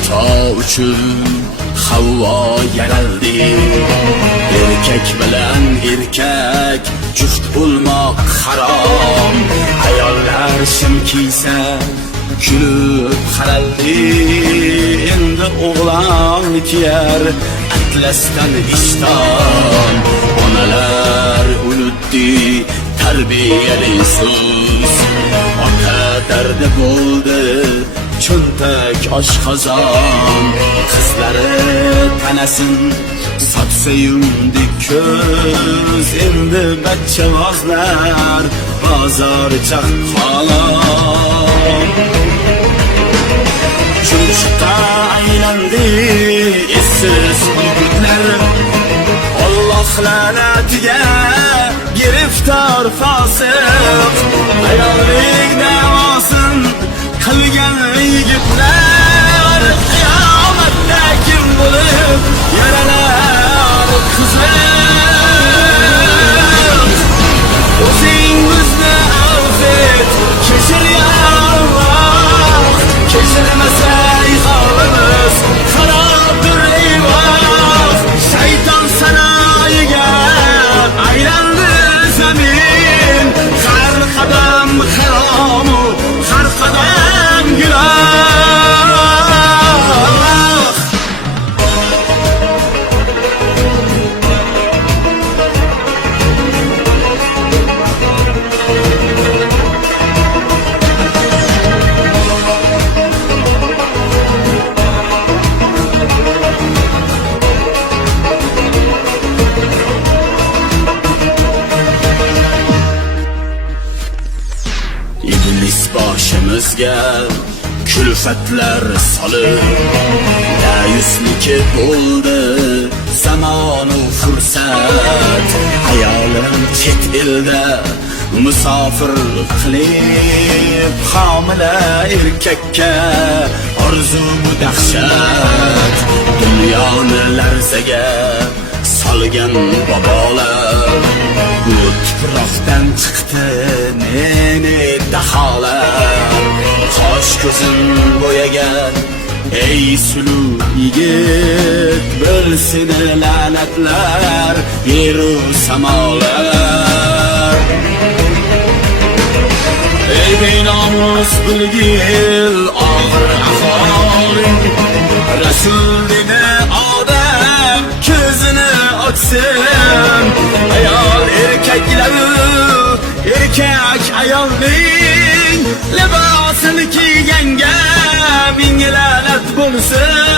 xato uchun Havvo yaraldi. Erkak bilan erkak juft bo'lmoq harom. Ayollar shim kiysa kulib qaraldi. Endi o'g'lon kiyar atlasdan ishton. Onalar unutdi tarbiyali so'z. Ota dardi bo'ldi cho'ntak oshqozon. Qizlari tanasin sotsa yumdi ko'z. Endi bachchavozlar bozor chaqqon. Chumchuqqa aylandi essiz yigitlar. Alloh la'natiga giriftor fosiq. Ayollik da'vosin qilgan yigitlar. Qiyomatda kim bo'lib yaralar qiziq. O'zingizni affet, kechir ya Alloh. Kechirmasa holimiz xarobdir eyvoh. Shayton sanoyiga aylandi zamin. Har qadam haromu har qadam gunoh. Iblis boshimizga kulfatlar solib, dayusniki bo'ldi zamonu fursat. Ayolim chet elda musofir qilib, homila erkakka orzu dahshat. Dunyoni larzaga solgan bobolar bu tuproqdan chiqdi ne daholar. Qosh ko'zim bo'yagan ey suluv yigit, bir seni la'natlar yeru samolar. Ey benomus bilgil og'ir ahvoling. Rasul dedi odam ko'zini ochsin. Ayol erkaklari erkak ayolning libosini kiyganga ming la'nat bo'lsin.